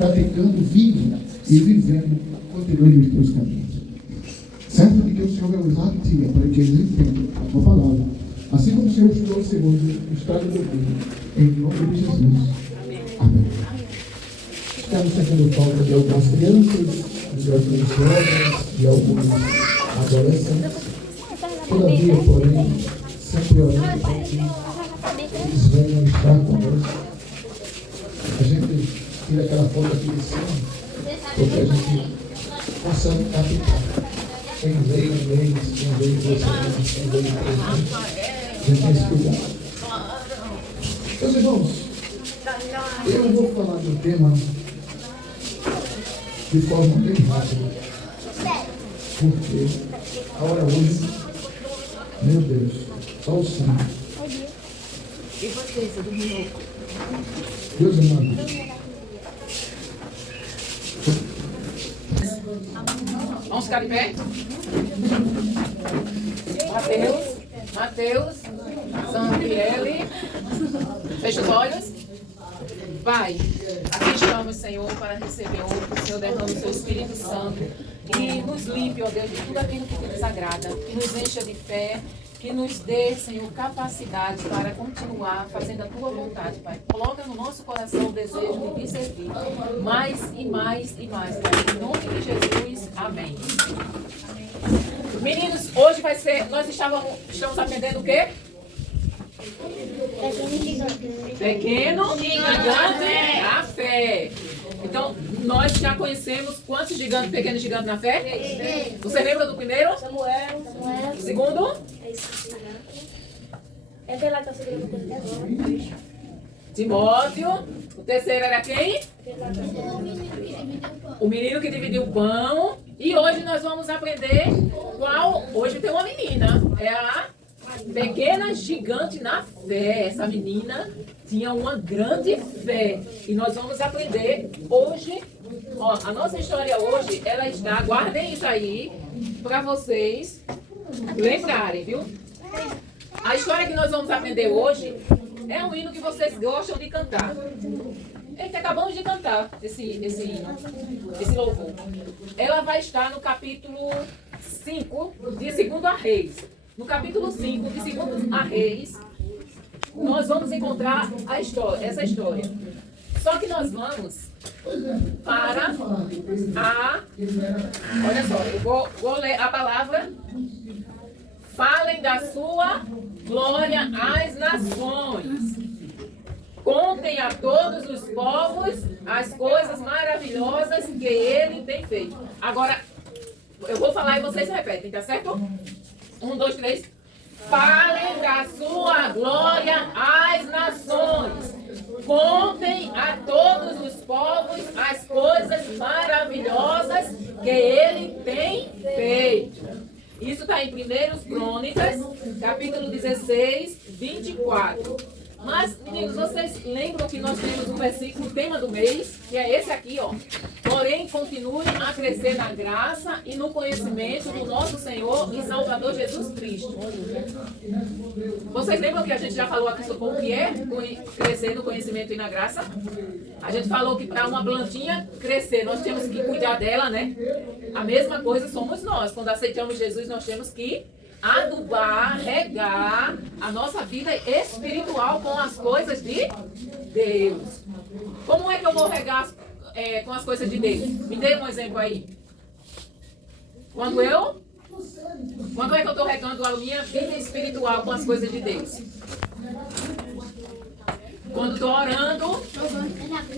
praticando, vive e vivendo continuando os teus caminhos. Certo de que o Senhor vai usar a tia para que eles entendam a tua palavra. Assim como o Senhor trouxe hoje o estado do mundo. Em nome de Jesus. Amém. Estamos sentindo falta de algumas crianças, de alguns jovens, de alguns adolescentes. Todavia, porém, sempre orando para que eles venham estar conosco. A gente tira aquela foto aqui de cima, porque a gente consegue captar quem veio um mês, quem veio 2 anos, quem veio 3 anos. A gente tem esse cuidado. Meus irmãos, eu vou falar do tema de forma bem rápida, porque a hora hoje, meu Deus, só o sangue. E você, seu dormiu? Deus amado. Vamos ficar de pé? Mateus, Zampiele, fecha os olhos. Pai, aqui estamos, Senhor, para receber hoje. O Senhor derrama o seu Espírito Santo e nos limpe, ó Deus, de tudo aquilo que te desagrada, que nos encha de fé, que nos dê, Senhor, capacidade para continuar fazendo a tua vontade, Pai. Coloca no nosso coração o desejo de te servir mais e mais e mais, Pai. Em nome de Jesus, amém. Meninos, hoje vai ser, nós estamos aprendendo o quê? Pequeno gigante na fé. Então, nós já conhecemos quantos gigantes, pequenos gigantes na fé? Você lembra do primeiro? Samuel. O segundo? É pela que eu segurei uma coisa agora. Timóteo. O terceiro era quem? O menino que dividiu o pão. E hoje nós vamos aprender qual... Hoje tem uma menina. É a pequena gigante na fé. Essa menina tinha uma grande fé. E nós vamos aprender hoje. Ó, a nossa história hoje, ela está... Guardem isso aí para vocês lembrarem, viu? A história que nós vamos aprender hoje é um hino que vocês gostam de cantar. Eita, acabamos de cantar esse hino, esse louvor. Ela vai estar no capítulo 5 de 2 Reis. No capítulo 5 de 2 Reis, nós vamos encontrar essa história. Só que nós vamos para a... Olha só, eu vou ler a palavra. Falem da sua glória às nações. Contem a todos os povos as coisas maravilhosas que ele tem feito. Agora, eu vou falar e vocês repetem, tá certo? 1, 2, 3. Falem da sua glória às nações. Contem a todos os povos as coisas maravilhosas que ele tem feito. Isso está em 1 Crônicas, capítulo 16, 24. Mas, meninos, vocês lembram que nós temos um versículo, o tema do mês, que é esse aqui, ó. Porém, continuem a crescer na graça e no conhecimento do nosso Senhor e Salvador Jesus Cristo. Vocês lembram que a gente já falou aqui sobre o que é crescer no conhecimento e na graça? A gente falou que para uma plantinha crescer, nós temos que cuidar dela, né? A mesma coisa somos nós. Quando aceitamos Jesus, nós temos que adubar, regar a nossa vida espiritual com as coisas de Deus. Como é que eu vou regar com as coisas de Deus? Me dê um exemplo aí. Quando é que eu estou regando a minha vida espiritual com as coisas de Deus? Quando estou orando,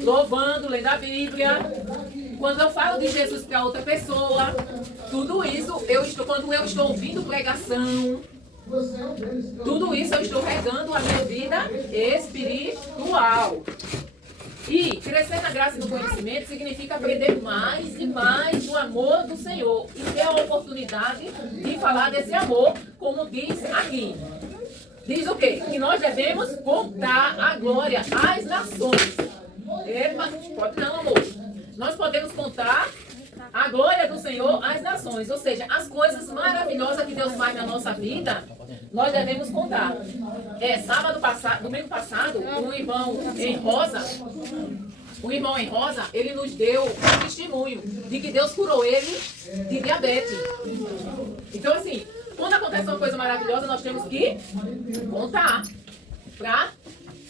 louvando, lendo a Bíblia. Quando eu falo de Jesus para outra pessoa, tudo isso, quando eu estou ouvindo pregação, tudo isso eu estou regando a minha vida espiritual. E crescer na graça e no conhecimento significa aprender mais e mais do amor do Senhor. E ter a oportunidade de falar desse amor, como diz aqui. Diz o quê? Que nós devemos contar a glória às nações. Epa, pode não, amor. Nós podemos contar a glória do Senhor às nações. Ou seja, as coisas maravilhosas que Deus faz na nossa vida, nós devemos contar. Domingo passado, um irmão em Rosa, O irmão em rosa, ele nos deu um testemunho de que Deus curou ele de diabetes. Então, assim, quando acontece uma coisa maravilhosa, nós temos que contar para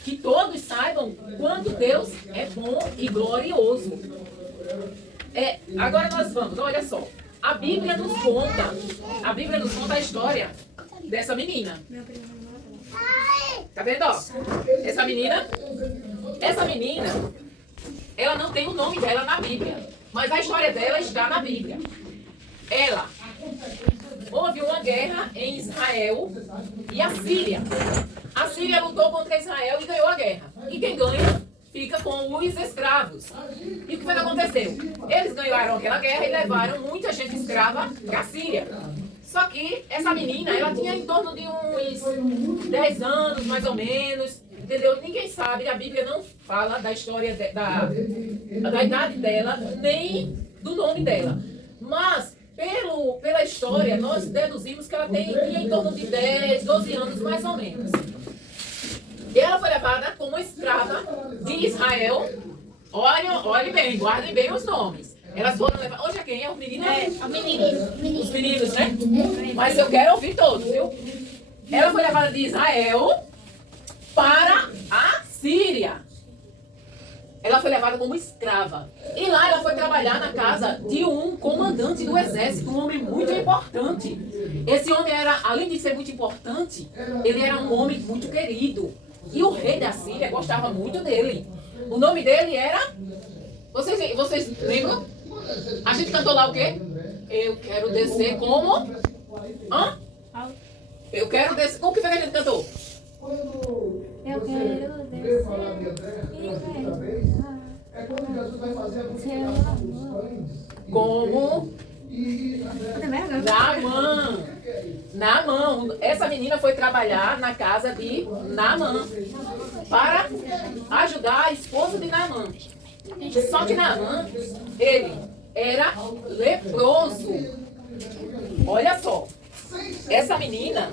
que todos saibam quanto Deus é bom e glorioso. Agora nós vamos, olha só. A Bíblia nos conta a história dessa menina. Tá vendo, ó? Essa menina, ela não tem o nome dela na Bíblia, mas a história dela está na Bíblia. Houve uma guerra em Israel e a Síria. A Síria lutou contra Israel e ganhou a guerra. E quem ganha fica com os escravos. E o que foi que aconteceu? Eles ganharam aquela guerra e levaram muita gente escrava para a Síria. Só que essa menina, ela tinha em torno de uns 10 anos, mais ou menos. Entendeu? Ninguém sabe, a Bíblia não fala da história, da idade dela, nem do nome dela. Mas, pela história, nós deduzimos que ela tinha em torno de 10, 12 anos, mais ou menos. E ela foi levada como escrava de Israel. Olhem bem, guardem bem os nomes. Elas foram levadas. Hoje é quem? É o menino? O menino. Os meninos, né? Mas eu quero ouvir todos, viu? Ela foi levada de Israel para a Síria. Ela foi levada como escrava. E lá ela foi trabalhar na casa de um comandante do exército, um homem muito importante. Esse homem era, além de ser muito importante, ele era um homem muito querido. E o rei da Síria gostava muito dele. O nome dele era... Vocês lembram? A gente cantou lá o quê? Eu quero descer como... Hã? Eu quero descer... Como que foi que a gente cantou? Eu quero descer. É quando Jesus vai fazer a Como? Naamã. Essa menina foi trabalhar na casa de Naamã para ajudar a esposa de Naamã. Só que Naamã, ele era leproso. Olha só, essa menina,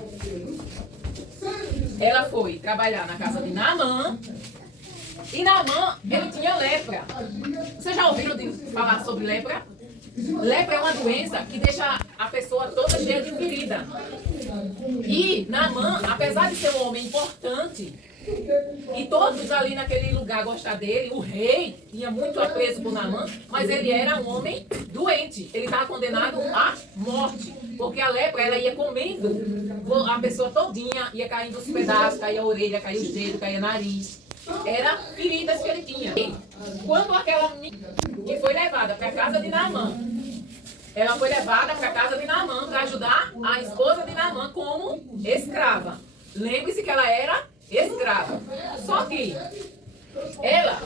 ela foi trabalhar na casa de Naamã. E Naamã, ele tinha lepra. Vocês já ouviram falar sobre lepra? Lepra é uma doença que deixa a pessoa toda cheia de ferida. E Naamã, apesar de ser um homem importante, e todos ali naquele lugar gostar dele, o rei tinha muito apreço por Naamã, mas ele era um homem doente. Ele estava condenado à morte. Porque a lepra, ela ia comendo a pessoa todinha, ia caindo os pedaços, caía a orelha, caía os dedos, caía o nariz. Era feridas que ele tinha. E quando aquela menina que foi levada para a casa de Naamã, ela foi levada para a casa de Naamã para ajudar a esposa de Naamã como escrava. Lembre-se que ela era escrava. Só que ela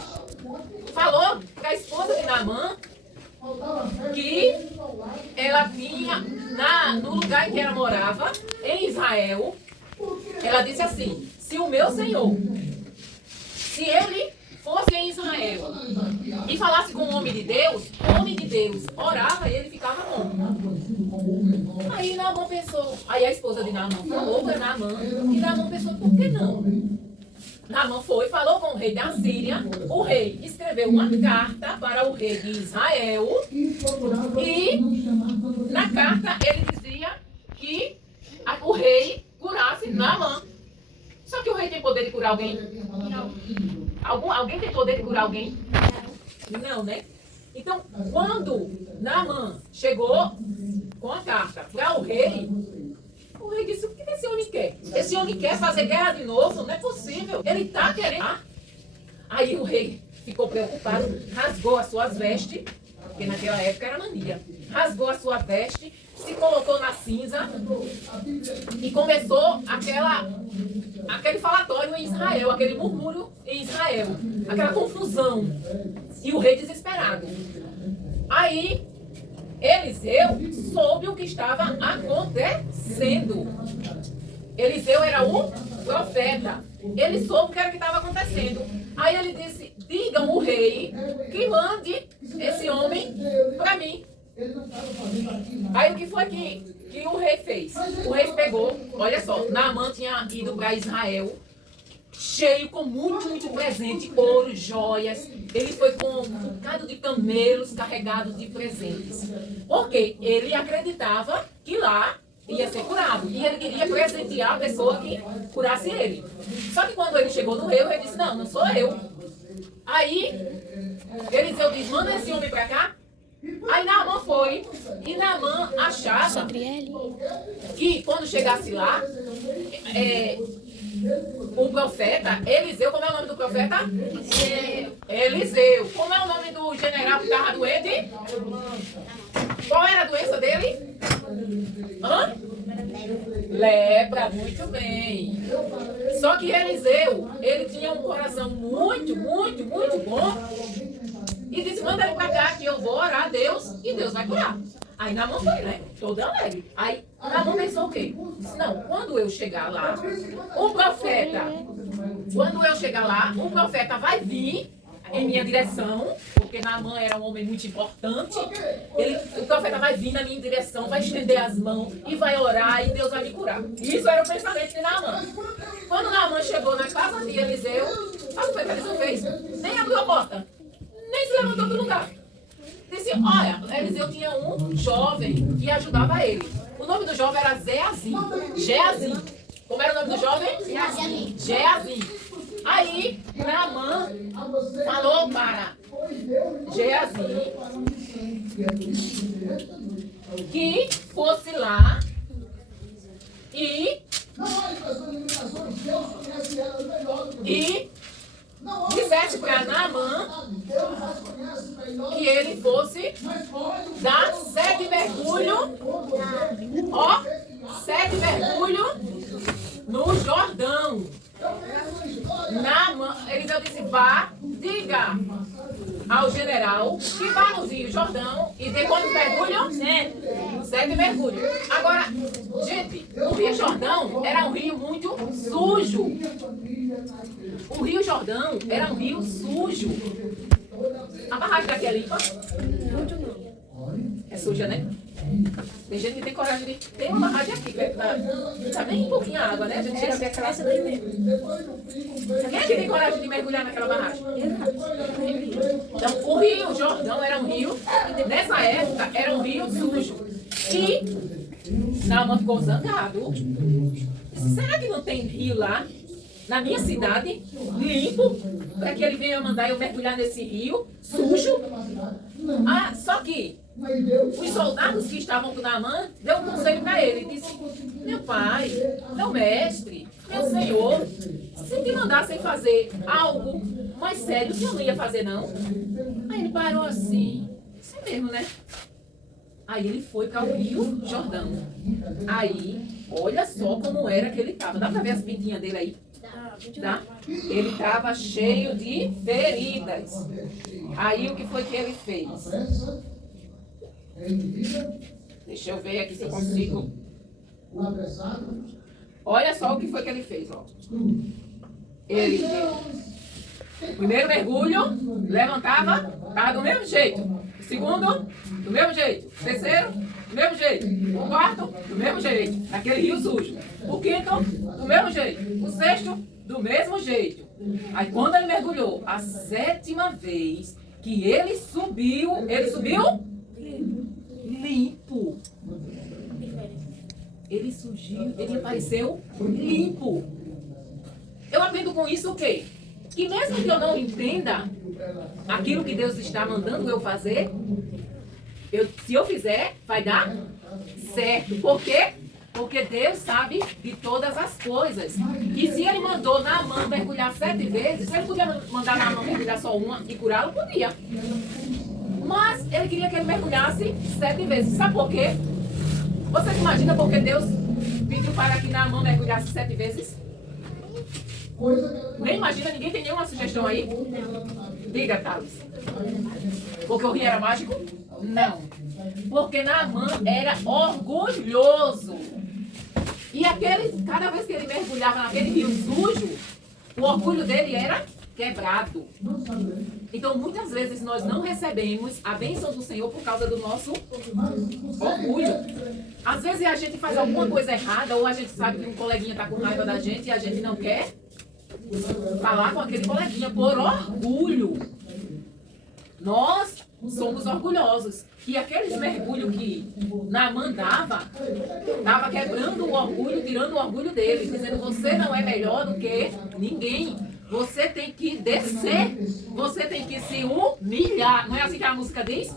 falou para a esposa de Naamã que ela tinha, no lugar em que ela morava, em Israel, ela disse assim: se o meu Senhor, se ele fosse em Israel e falasse com o homem de Deus orava e ele ficava bom. Aí Naamã pensou, aí a esposa de Naamã falou para Naamã, e Naamã pensou, por que não? Naamã foi, falou com o rei da Síria, o rei escreveu uma carta para o rei de Israel, e na carta ele dizia que o rei curasse Naamã. Só que o rei tem poder de curar alguém? Não. Alguém tem poder de curar alguém? Não, né? Então, quando Naamã chegou com a carta para o rei disse, o que esse homem quer? Esse homem quer fazer guerra de novo? Não é possível. Ele está querendo. Aí o rei ficou preocupado, rasgou as suas vestes, porque naquela época era mania. Rasgou a sua veste, se colocou na cinza e começou aquele falatório em Israel, aquele murmúrio em Israel, aquela confusão. E o rei desesperado. Aí Eliseu soube o que estava acontecendo. Eliseu era o profeta. Ele soube o que era que estava acontecendo. Aí ele disse, digam o rei que mande esse homem para mim. Aí o que foi que o rei fez? O rei pegou, olha só, Naamã tinha ido para Israel cheio com muito presente, ouro, joias. Ele foi com um bocado de camelos carregados de presentes. Porque ele acreditava que lá ia ser curado. E ele queria presentear a pessoa que curasse ele. Só que quando ele chegou no rei, ele disse, não sou eu. Aí, Eliseu disse, manda esse homem pra cá. Aí Naamã foi. E Naamã achava que quando chegasse lá, o profeta, Eliseu, como é o nome do profeta? Eliseu. Como é o nome do general que estava doente? Qual era a doença dele? Hã? Lepra, muito bem. Só que Eliseu, ele tinha um coração muito bom. E disse, manda ele pra cá que eu vou orar a Deus e Deus vai curar. Aí Naamã foi, né? Todo alegre. Aí Naamã pensou o quê? Disse, não, quando eu chegar lá, o profeta vai vir em minha direção, porque Naamã era um homem muito importante. O profeta vai vir na minha direção, vai estender as mãos e vai orar e Deus vai me curar. Isso era o pensamento de Naamã. Quando Naamã chegou na casa de Eliseu, sabe o que Eliseu fez? Nem abriu a porta, nem se levantou do lugar. Disse, olha, Eliseu tinha um jovem que ajudava ele. O nome do jovem era Geazim. Como era o nome do jovem? Geazim. Aí, Naamã falou para Geazim que fosse lá e dissesse para Naamã que ele fosse dar 7 mergulhos, 7 mergulhos no Jordão. Eliseu disse, vá, diga ao general que vá no Rio Jordão e dê quantos mergulhos? 7 mergulhos. Agora, gente, o Rio Jordão era um rio muito sujo. O Rio Jordão era um rio sujo. A barragem daqui é limpa? É suja, né? Tem gente que tem coragem de... Tem uma barragem aqui, perto da... Não tá nem um pouquinho a água, né? A gente chega até aquela... Quem é que tem coragem de mergulhar naquela barragem? Então, o Rio Jordão era um rio... Nessa época, era um rio sujo. E Naamã ficou zangado. Disse, será que não tem rio lá? Na minha cidade, limpo, para que ele venha mandar eu mergulhar nesse rio sujo. Só que os soldados que estavam com Naamã deu um conselho para ele. Disse, meu pai, meu mestre, meu senhor, se te mandassem fazer algo mais sério, o senhor não ia fazer não? Aí ele parou assim, isso mesmo, né? Aí ele foi para o Rio Jordão. Aí, olha só como era que ele estava. Dá para ver as pintinhas dele aí? Tá? Ele estava cheio de feridas. Aí o que foi que ele fez? Deixa eu ver aqui se eu consigo. Olha só o que foi que ele fez. Ó. Ele primeiro mergulho, levantava, estava do mesmo jeito. O segundo, do mesmo jeito. O terceiro, do mesmo jeito. O quarto, do mesmo jeito. Naquele rio sujo. O quinto, do mesmo jeito. O sexto, do mesmo jeito. Aí quando ele mergulhou, a 7ª vez que ele subiu limpo. Ele surgiu, ele apareceu limpo. Eu aprendo com isso o quê? Que mesmo que eu não entenda aquilo que Deus está mandando eu fazer, se eu fizer, vai dar certo. Por quê? Porque Deus sabe de todas as coisas. E se ele mandou Naamã mergulhar 7 vezes, se ele podia mandar Naamã mergulhar só uma e curá-lo, podia. Mas ele queria que ele mergulhasse 7 vezes. Sabe por quê? Você imagina por que Deus pediu para que Naamã mergulhasse 7 vezes? Nem imagina, ninguém tem nenhuma sugestão aí? Diga, Thales. Porque o rio era mágico? Não. Porque Naamã era orgulhoso. E cada vez que ele mergulhava naquele rio sujo, o orgulho dele era quebrado. Então, muitas vezes nós não recebemos a bênção do Senhor por causa do nosso orgulho. Às vezes a gente faz alguma coisa errada, ou a gente sabe que um coleguinha está com raiva da gente e a gente não quer falar com aquele coleguinha por orgulho. Nós somos orgulhosos. E aqueles mergulhos que Naamã dava, estava quebrando o orgulho, tirando o orgulho dele, dizendo: você não é melhor do que ninguém. Você tem que descer, você tem que se humilhar. Não é assim que a música diz?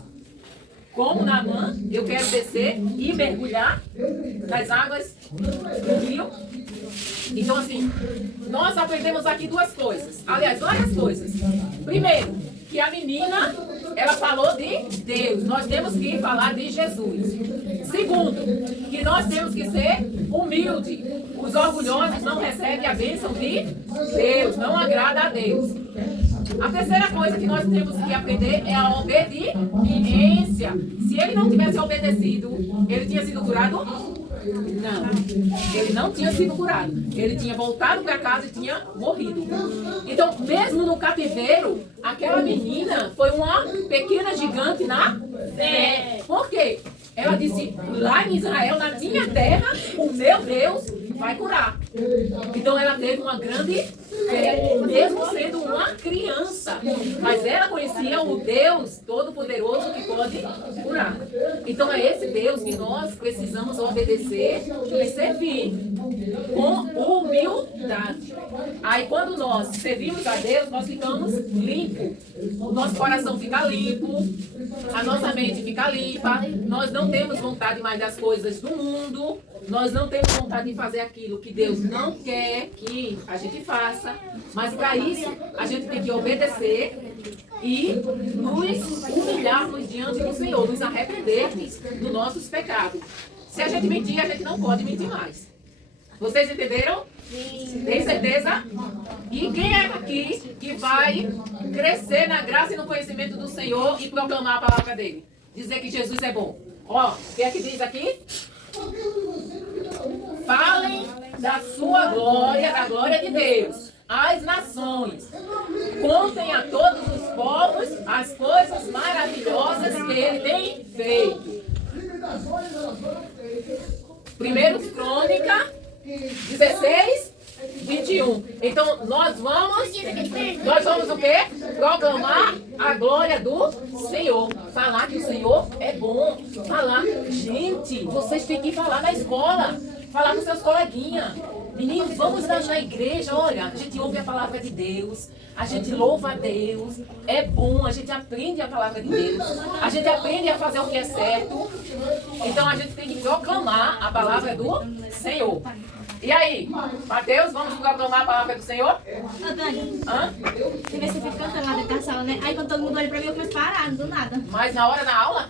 Como Naamã, eu quero descer e mergulhar nas águas do rio. Então, assim, nós aprendemos aqui duas coisas. Aliás, várias coisas. Primeiro, que a menina, ela falou de Deus. Nós temos que falar de Jesus. Segundo, que nós temos que ser humildes. Os orgulhosos não recebem a bênção de Deus, não agrada a Deus. A terceira coisa que nós temos que aprender é a obediência. Se ele não tivesse obedecido, ele tinha sido curado? Não. Ele não tinha sido curado. Ele tinha voltado para casa e tinha morrido. Então, mesmo no cativeiro, aquela menina foi uma pequena gigante na fé. Por quê? Ela disse: lá em Israel, na minha terra, o meu Deus vai curar. Então ela teve uma grande fé, mesmo sendo uma criança. Mas ela conhecia o Deus Todo-Poderoso que pode curar. Então é esse Deus que nós precisamos obedecer e servir com humildade. Aí quando nós servimos a Deus, nós ficamos limpos. O nosso coração fica limpo, a nossa mente fica limpa, nós não temos vontade mais das coisas do mundo, nós não temos vontade de fazer aquilo que Deus não quer que a gente faça, mas para isso a gente tem que obedecer e nos humilharmos diante do Senhor, nos arrependermos dos nossos pecados. Se a gente mentir, a gente não pode mentir mais. Vocês entenderam? Sim. Tem certeza? E quem é aqui que vai crescer na graça e no conhecimento do Senhor e proclamar a palavra dele? Dizer que Jesus é bom. Ó, quem é que diz aqui? Falem da sua glória, da glória de Deus, às nações. Contem a todos os povos as coisas maravilhosas que ele tem feito. 1 Crônica 16, 21. Então nós vamos o quê? Proclamar a glória do Senhor. Falar que o Senhor é bom. Falar, gente, vocês têm que falar na escola. Falar com seus coleguinhas. Meninos, vamos na igreja. Olha, a gente ouve a palavra de Deus. A gente louva a Deus. É bom, a gente aprende a palavra de Deus. A gente aprende a fazer o que é certo. Então a gente tem que proclamar a palavra do Senhor. E aí, Mateus, vamos proclamar a palavra do Senhor? Ô, Dani, Hã? você vê se eu fico cantando lá dentro da sala, né? Aí quando todo mundo olha pra mim, eu começo parado, do nada. Mas na hora da aula?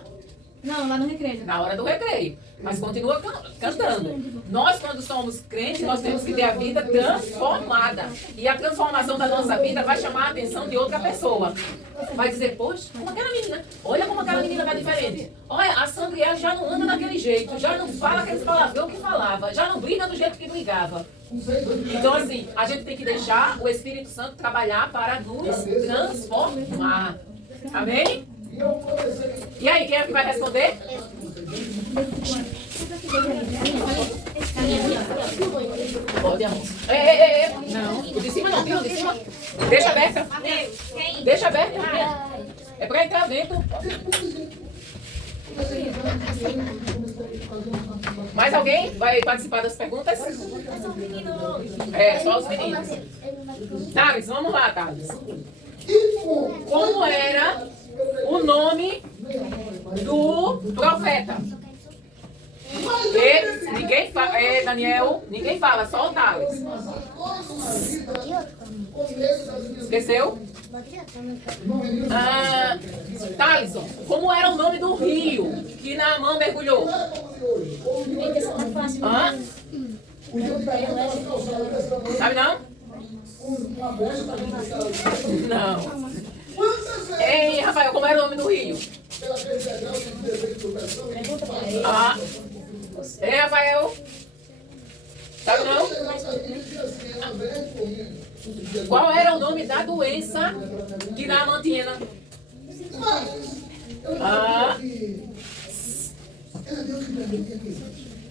Não, lá no recreio. Na hora do recreio. Mas continua cantando. Nós, quando somos crentes, nós temos que ter a vida transformada. E a transformação da nossa vida vai chamar a atenção de outra pessoa. Vai dizer: poxa, como aquela menina. Olha como aquela menina está diferente. Olha, a Sandriela já não anda daquele jeito. Já não fala aqueles palavrão que falava. Já não briga do jeito que brigava. Então, assim, a gente tem que deixar o Espírito Santo trabalhar para nos transformar. Amém? E aí, quem é que vai responder? Pode, amor. Não, o de cima não, tira o de cima. Deixa aberta. Deixa aberta. É pra entrar dentro. Mais alguém vai participar das perguntas? É, só os meninos. Thales, vamos lá, Thales. Como era o nome do profeta? Ninguém fala, Daniel, ninguém fala, só o Thales. Esqueceu? Thaleson, como era o nome do rio que Naamã mergulhou? Sabe não? Não. Ei, Rafael, como era o nome do rio? Ei, Rafael. Sabe não? Qual era o nome da doença que Naamã tinha?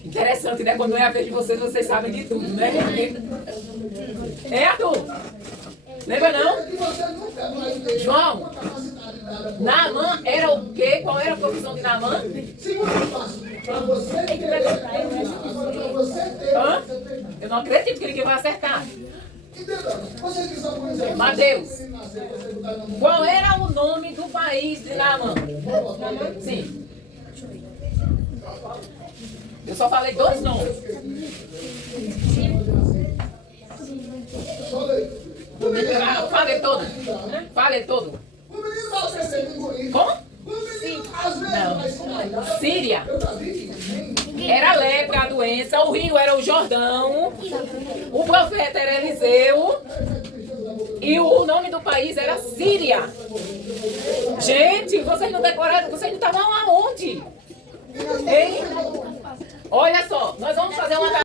Interessante, né? Quando é a vez de vocês, vocês sabem de tudo, né? É, Arthur? Lembra não? Que você nunca vai ter João, uma capacidade dada por Naamã era o quê? Qual era a profissão de Naamã? Segundo passo, para você ter, agora para você ter, Hã? você treinar. Eu não acredito que ninguém vai acertar. Entendeu? Você que só por exemplo, Mateus. ele nasceu, você botar no mundo. Qual era o nome do país de Naamã? Sim. Eu só falei 2 nomes. Fale todo. Fale todo. O menino vai ser engolido. Como? O menino às vezes vai se matar. Síria. Eu já vi que nem Era lepra a doença, o rio era o Jordão, o profeta era Eliseu e o nome do país era Síria. Gente, vocês não decoraram, vocês não estavam aonde? Hein? Olha só, nós vamos fazer uma